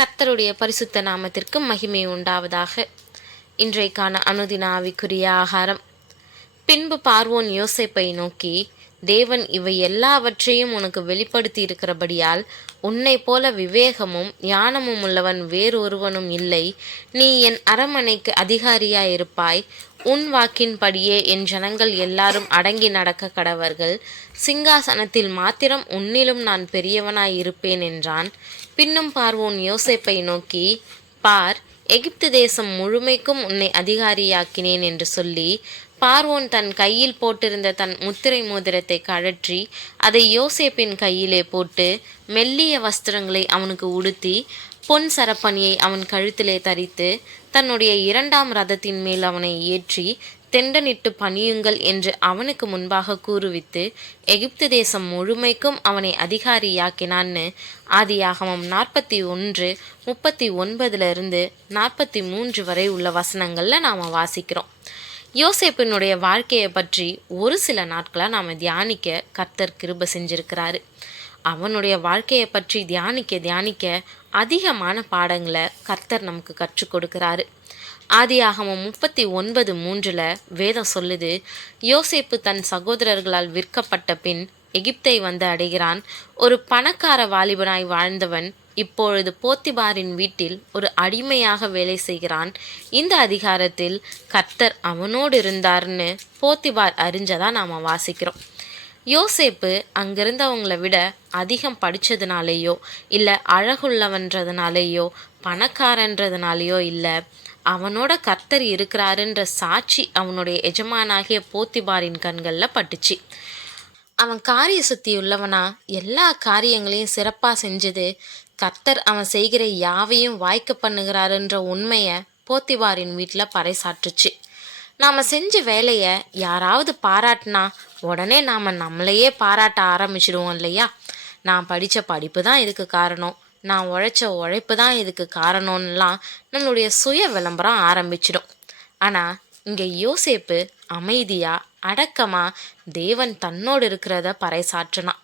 கர்த்தருடைய பரிசுத்த நாமத்திற்கு மகிமை உண்டாவதாக. இன்றைக்கான அனுதின ஆவிக்குரிய ஆகாரம். பின்பு பார்வோன் யோசைப்பை நோக்கி தேவன் இவை எல்லாவற்றையும் உனக்கு வெளிப்படுத்தி இருக்கிறபடியால் உன்னை போல விவேகமும் ஞானமும் உள்ளவன் வேறொருவனும் இல்லை. நீ என் அரமனைக்கு அதிகாரியாயிருப்பாய். உன் வாக்கின்படியே என் ஜனங்கள் எல்லாரும் அடங்கி நடக்க கடவர்கள். சிங்காசனத்தில் மாத்திரம் உன்னிலும் நான் பெரியவனாய் இருப்பேன் என்றான். பின்னும் பார்வோன் யோசேப்பை நோக்கி பார் எகிப்து தேசம் முழுமைக்கும் உன்னை அதிகாரியாக்கினேன் என்று சொல்லி பார்வோன் தன் கையில் போட்டிருந்த தன் முத்திரை மோதிரத்தை கழற்றி அதை யோசேப்பின் கையிலே போட்டு மெல்லிய வஸ்திரங்களை அவனுக்கு உடுத்தி பொன் சரப்பணியை அவன் கழுத்திலே தரித்து தன்னுடைய இரண்டாம் ரதத்தின் மேல் அவனை ஏற்றி தெண்டனிட்டு பணியுங்கள் என்று அவனுக்கு முன்பாக கூறுவித்து எகிப்து தேசம் முழுமைக்கும் அவனை அதிகாரியாக்கினான்னு ஆதியாகமம் நாற்பத்தி ஒன்று முப்பத்தி ஒன்பதுலேருந்து நாற்பத்தி மூன்று வரை உள்ள வசனங்களில் நாம் வாசிக்கிறோம். யோசேப்பினுடைய வாழ்க்கையை பற்றி ஒரு சில நாட்களாக நாம் தியானிக்க கர்த்தர் கிருப செஞ்சிருக்கிறாரு. அவனுடைய வாழ்க்கையை பற்றி தியானிக்க தியானிக்க அதிகமான பாடங்களை கர்த்தர் நமக்கு கற்றுக் கொடுக்கிறாரு. ஆதியாகமம் முப்பத்தி ஒன்பது மூன்றில் வேதம் சொல்லுது யோசேப்பு தன் சகோதரர்களால் விற்கப்பட்ட பின் எகிப்தை வந்து அடைகிறான். ஒரு பணக்கார வாலிபனாய் வாழ்ந்தவன் இப்பொழுது போத்திபாரின் வீட்டில் ஒரு அடிமையாக வேலை செய்கிறான். இந்த அதிகாரத்தில் கர்த்தர் அவனோடு இருந்தார்னு போத்திபார் அறிஞ்சதா நாம் வாசிக்கிறோம். யோசேப்பு அங்கிருந்தவங்கள விட அதிகம் படித்ததுனாலேயோ இல்லை அழகுள்ளவன்றதுனாலேயோ பணக்காரன்றதுனாலேயோ இல்லை அவனோட கர்த்தர் இருக்கிறாருன்ற சாட்சி அவனுடைய எஜமானாகிய போத்திபாரின் கண்களில் பட்டுச்சு. அவன் காரிய சுத்தி உள்ளவனா எல்லா காரியங்களையும் சிறப்பாக செஞ்சது கர்த்தர் அவன் செய்கிற யாவையும் வாய்க்க பண்ணுகிறாருன்ற உண்மையை போத்திபாரின் வீட்டில் பறைசாற்றுச்சு. நாம் செஞ்ச வேலையை யாராவது பாராட்டினா உடனே நாம் நம்மளையே பாராட்ட ஆரம்பிச்சிடுவோம் இல்லையா? நான் படித்த படிப்பு தான் இதுக்கு காரணம். நான் உழைச்ச உழைப்பு தான் இதுக்கு காரணம்லாம் நம்மளுடைய சுய விளம்பரம் ஆரம்பிச்சிடும். ஆனால் இங்கே யோசேப்பு அமைதியாக அடக்கமாக தேவன் தன்னோடு இருக்கிறத பறைசாற்றுனான்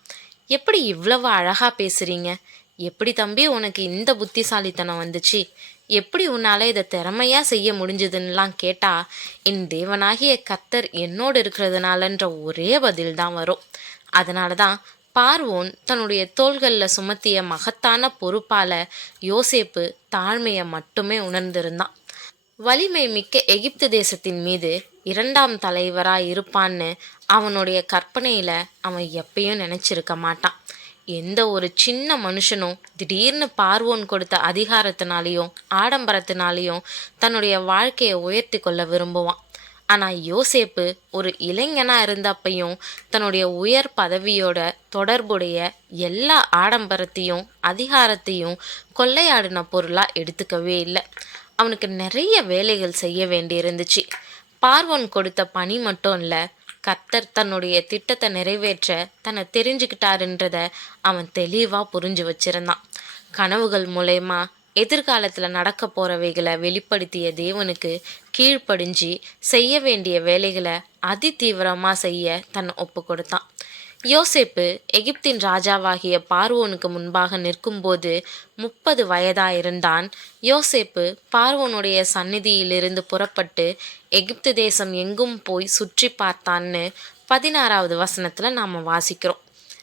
எப்படி இவ்வளவு அழகாக பேசுகிறீங்க எப்படி தம்பி உனக்கு இந்த புத்திசாலித்தனம் வந்துச்சு? எப்படி உன்னால் இதை திறமையாக செய்ய முடிஞ்சதுன்னெலாம் கேட்டால் என் தேவனாகிய கத்தர் என்னோடு இருக்கிறதுனாலன்ற ஒரே பதில் தான் வரும். அதனால தான் பார்வோன் தன்னுடைய தோள்களில் சுமத்திய மகத்தான பொறுப்பால் யோசேப்பு தாழ்மையை மட்டுமே உணர்ந்திருந்தான். வலிமை மிக்க எகிப்து தேசத்தின் மீது இரண்டாம் தலைவராக இருப்பான்னு அவனுடைய கற்பனையில் அவன் எப்பயும் நினச்சிருக்க மாட்டான். எந்த ஒரு சின்ன மனுஷனும் திடீர்னு பார்வோன் கொடுத்த அதிகாரத்தினாலேயும் ஆடம்பரத்தினாலேயும் தன்னுடைய வாழ்க்கையை உயர்த்தி கொள்ள விரும்புவான். ஆனால் யோசேப்பு ஒரு இளைஞனாக இருந்தப்பையும் தன்னுடைய உயர் பதவியோட தொடர்புடைய எல்லா ஆடம்பரத்தையும் அதிகாரத்தையும் கொள்ளையாடின பொருளாக எடுத்துக்கவே இல்லை. அவனுக்கு நிறைய வேலைகள் செய்ய வேண்டி இருந்துச்சு பார்வன் கொடுத்த பணி மட்டும் இல்லை கர்த்தர் தன்னுடைய திட்டத்தை நிறைவேற்ற தன்னை தெரிஞ்சுக்கிட்டாருன்றத அவன் தெளிவாக புரிஞ்சு வச்சிருந்தான். கனவுகள் மூலயமா எதிர்காலத்தில் நடக்க போகிறவைகளை வெளிப்படுத்திய தேவனுக்கு கீழ்ப்படிஞ்சு செய்ய வேண்டிய வேலைகளை அதி தீவிரமாக செய்ய தன்னை ஒப்பு கொடுத்தான் யோசேப்பு எகிப்தின் ராஜாவாகிய பார்வோனுக்கு முன்பாக நிற்கும்போது முப்பது வயதாயிருந்தான். யோசேப்பு பார்வோனுடைய சந்நிதியிலிருந்து புறப்பட்டு எகிப்து தேசம் எங்கும் போய் சுற்றி பார்த்தான்னு பதினாறாவது வசனத்தில் நாம் வாசிக்கிறோம்.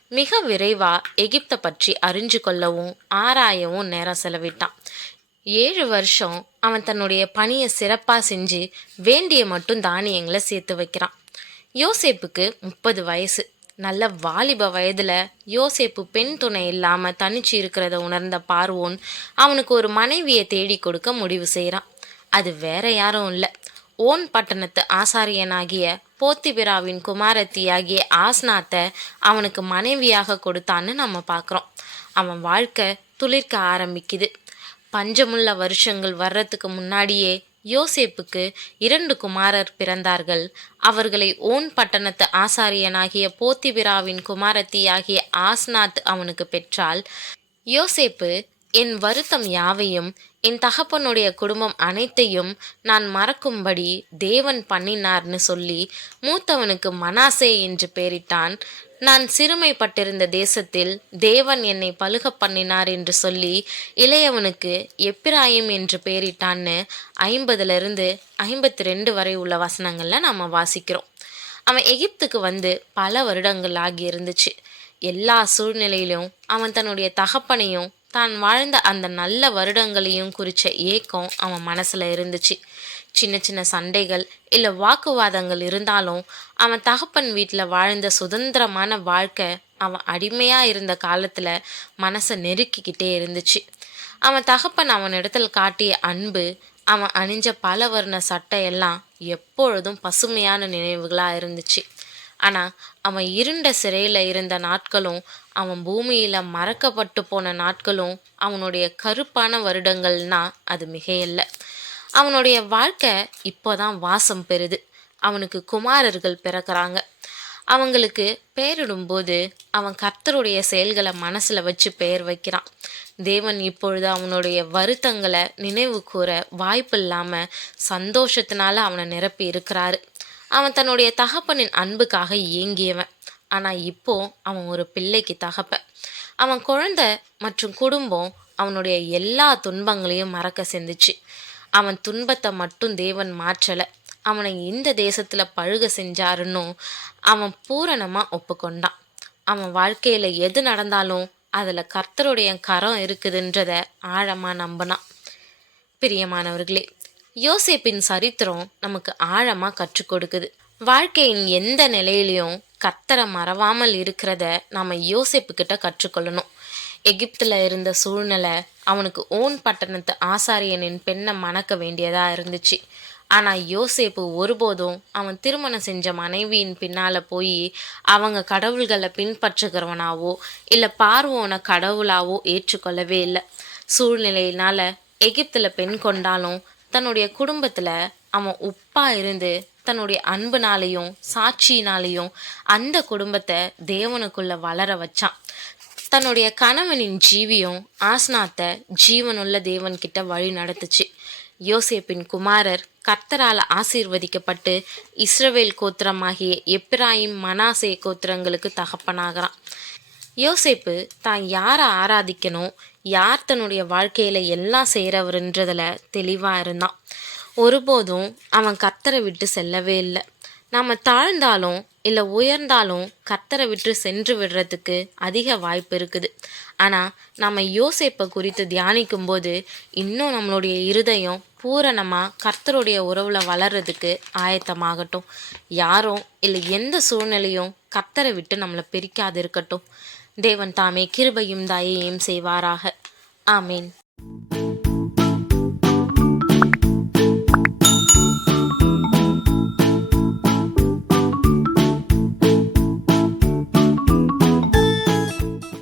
மிக விரைவாக எகிப்தை பற்றி அறிஞ்சு கொள்ளவும் ஆராயவும் நேரம் செலவிட்டான். ஏழு வருஷம் அவன் தன்னுடைய பணியை சிறப்பாக செஞ்சு வேண்டிய மட்டும் தானியங்களை சேர்த்து வைக்கிறான். யோசேப்புக்கு முப்பது வயசு. நல்ல வாலிப வயதுல யோசேப்பு பெண் துணை இல்லாம தனிச்சு இருக்கிறத உணர்ந்த பார்வோன் அவனுக்கு ஒரு மனைவியை தேடி கொடுக்க முடிவு செய்கிறான் அது வேற யாரும் இல்லை. ஓன் பட்டணத்து ஆசாரியனாகிய போத்திபிராவின் குமாரத்தியாகிய ஆஸ்னாத்தை அவனுக்கு மனைவியாக கொடுத்தான்னு நம்ம பார்க்குறோம் அவன் வாழ்க்கை துளிர்க்க ஆரம்பிக்குது. பஞ்சமுள்ள வருஷங்கள் வர்றதுக்கு முன்னாடியே யோசேப்புக்கு இரண்டு குமாரர் பிறந்தார்கள். அவர்களை ஓன் பட்டணத்து ஆசாரியனாகிய போத்திபிராவின் குமாரத்தியாகிய ஆஸ்நாத் அவனுக்கு பெற்றால் யோசேப்பு என் வருத்தம் யாவையும் என் தகப்பனுடைய குடும்பம் அனைத்தையும் நான் மறக்கும்படி தேவன் பண்ணினார்னு சொல்லி மூத்தவனுக்கு மனாசே என்று பெயரிட்டான் நான் சிறுமைப்பட்டிருந்த தேசத்தில் தேவன் என்னை பழுக பண்ணினார் என்று சொல்லி இளையவனுக்கு எப்பிராயிம் என்று பெயரிட்டான்னு ஐம்பதுலேருந்து ஐம்பத்தி ரெண்டு வரை உள்ள வசனங்களில் நாம் வாசிக்கிறோம். அவன் எகிப்துக்கு வந்து பல வருடங்கள் ஆகி இருந்துச்சு எல்லா சூழ்நிலையிலும் அவன் தன்னுடைய தகப்பனையும் தான் வாழ்ந்த அந்த நல்ல வருடங்களையும் குறித்த ஏக்கம் அவன் மனசில் இருந்துச்சு. சின்ன சின்ன சண்டைகள் இல்லை வாக்குவாதங்கள் இருந்தாலும் அவன் தகப்பன் வீட்டில் வாழ்ந்த சுதந்திரமான வாழ்க்கை அவன் அடிமையாக இருந்த காலத்தில் மனசை நெருக்கிக்கிட்டே இருந்துச்சு. அவன் தகப்பன் அவனிடத்தில் காட்டிய அன்பு அவன் அணிஞ்ச பல வர்ண சட்டை எல்லாம் எப்பொழுதும் பசுமையான நினைவுகளாக இருந்துச்சு. ஆனால் அவன் இருண்ட சிறையில் இருந்த நாட்களும் அவன் பூமியில் மறக்கப்பட்டு போன நாட்களும் அவனுடைய கருப்பான வருடங்கள்னா அது மிகையல்ல. அவனுடைய வாழ்க்கை இப்போதான் வாசம் பெறுது. அவனுக்கு குமாரர்கள் பிறக்கிறாங்க. அவங்களுக்கு பெயரிடும்போது அவன் கர்த்தருடைய செயல்களை மனசில் வச்சு பெயர் வைக்கிறான். தேவன் இப்பொழுது அவனுடைய வருத்தங்களை நினைவு கூற வாய்ப்பு இல்லாமல் சந்தோஷத்தினால அவனை நிரப்பி இருக்கிறாரு. அவன் தன்னுடைய தகப்பனின் அன்புக்காக ஏங்கியவன். ஆனால் இப்போ அவன் ஒரு பிள்ளைக்கு தகப்பன். அவன் குழந்தை மற்றும் குடும்பம் அவனுடைய எல்லா துன்பங்களையும் மறக்க செஞ்சிச்சு. அவன் துன்பத்தை மட்டும் தேவன் மாற்றலை. அவனை இந்த தேசத்தில் பழுக செஞ்சாருன்னும் அவன் பூரணமாக ஒப்புக்கொண்டான். அவன் வாழ்க்கையில் எது நடந்தாலும் அதில் கர்த்தருடைய கரம் இருக்குதுன்றத ஆழமாக நம்பினான். பிரியமானவர்களே யோசேப்பின் சரித்திரம் நமக்கு ஆழமாக கற்றுக் கொடுக்குது. வாழ்க்கையின் எந்த நிலையிலையும் கத்தரை மறவாமல் இருக்கிறத நாம் யோசேப்புக்கிட்ட கற்றுக்கொள்ளணும். எகிப்தில் இருந்த சூழ்நிலை அவனுக்கு ஓன் பட்டணத்து ஆசாரியனின் பெண்ணை மணக்க வேண்டியதாக இருந்துச்சு. ஆனால் யோசேப்பு ஒருபோதும் அவன் திருமணம் செஞ்ச மனைவியின் பின்னால் போய் அவங்க கடவுள்களை பின்பற்றுகிறவனாவோ இல்லை பார்வோனை கடவுளாவோ ஏற்றுக்கொள்ளவே இல்லை. சூழ்நிலையினால எகிப்தில் பெண் கொண்டாலும் தன்னுடைய குடும்பத்தில் அவன் உப்பா இருந்து தன்னுடைய அன்புனாலையும் சாட்சியினாலையும் அந்த குடும்பத்தை தேவனுக்குள்ள வளர வச்சான். தன்னுடைய கணவனின் ஜீவியும் ஆஸ்னாத்தை ஜீவனுள்ள தேவன்கிட்ட வழி நடத்துச்சு. யோசேப்பின் குமாரர் கர்த்தரால் ஆசீர்வதிக்கப்பட்டு இஸ்ரவேல் கோத்திரமாகிய எப்ராயிம் மனாசே கோத்திரங்களுக்கு தகப்பனாகிறான். யோசேப்பு தான் யாரை ஆராதிக்கணும் யார் தன்னுடைய வாழ்க்கையில் எல்லாம் செய்கிறவருன்றதில் தெளிவாக இருந்தான். ஒருபோதும் அவன் கர்த்தரை விட்டு செல்லவே இல்லை. நாம் தாழ்ந்தாலும் இல்லை உயர்ந்தாலும் கர்த்தரை விட்டு சென்று விடுறதுக்கு அதிக வாய்ப்பு இருக்குது. ஆனால் நம்ம யோசிப்பை குறித்து தியானிக்கும் போது இன்னும் நம்மளுடைய இருதயம் பூரணமாக கர்த்தருடைய உறவில் வளர்கிறதுக்கு ஆயத்தமாகட்டும். யாரும் இல்லை எந்த சூழ்நிலையும் கர்த்தரை விட்டு நம்மளை பிரிக்காது இருக்கட்டும் தேவன் தாமே கிருபையும் தயையும் செய்வாராக. ஆமீன்.